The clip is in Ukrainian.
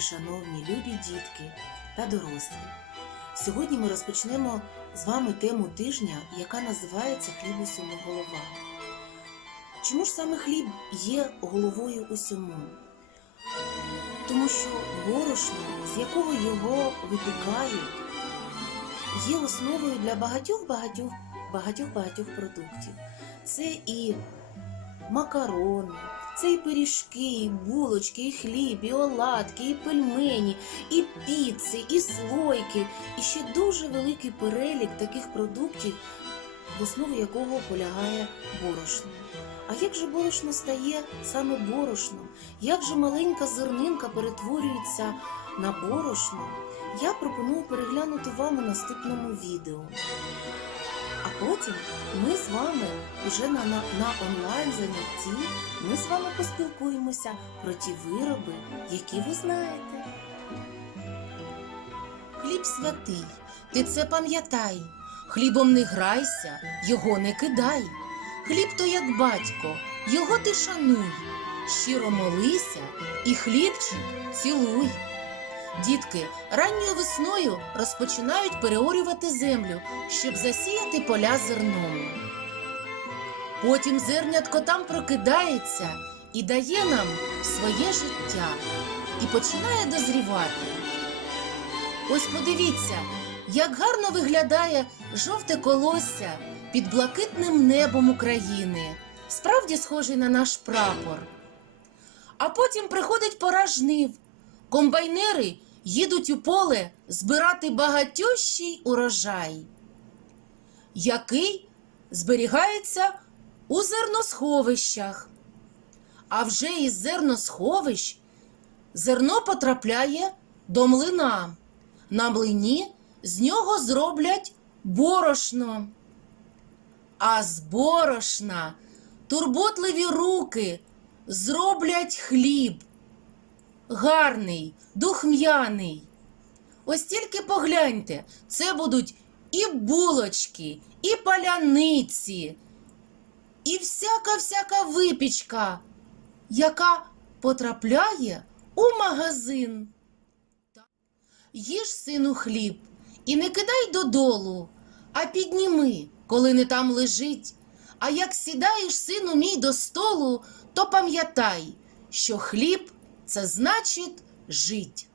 шановні любі дітки та дорослі. Сьогодні ми розпочнемо з вами тему тижня, яка називається Хліб усьому голова. Чому ж саме хліб є головою усьому? Тому що борошно, з якого його випікають, є основою для багатьох багатьох багатьох багатьох продуктів. Це і макарони, це і пиріжки, і булочки, і хліб, і оладки, і пельмені, і піци, і слойки, і ще дуже великий перелік таких продуктів, в основі якого полягає борошно. А як же борошно стає саме борошном? Як же маленька зернинка перетворюється на борошно? Я пропоную переглянути вам у наступному відео. А потім ми з вами уже на, на, на онлайн занятті ми з вами поспілкуємося про ті вироби, які ви знаєте. Хліб святий, ти це пам'ятай. Хлібом не грайся, його не кидай. Хліб то як батько, його ти шануй. Щиро молися і хлібчик цілуй. Дітки ранньою весною розпочинають переорювати землю, щоб засіяти поля зерном. Потім зернятко там прокидається і дає нам своє життя і починає дозрівати. Ось подивіться, як гарно виглядає жовте колосся під блакитним небом України, справді схожий на наш прапор. А потім приходить пора жнив. Комбайнери їдуть у поле збирати багатющий урожай, який зберігається у зерносховищах. А вже із зерносховищ зерно потрапляє до млина. На млині з нього зроблять борошно. А з борошна турботливі руки зроблять хліб гарний, духм'яний. Ось тільки погляньте, це будуть і булочки, і паляниці, і всяка-всяка випічка, яка потрапляє у магазин. Їж, сину, хліб, і не кидай додолу, а підніми, коли не там лежить. А як сідаєш, сину мій, до столу, то пам'ятай, що хліб це значить жить.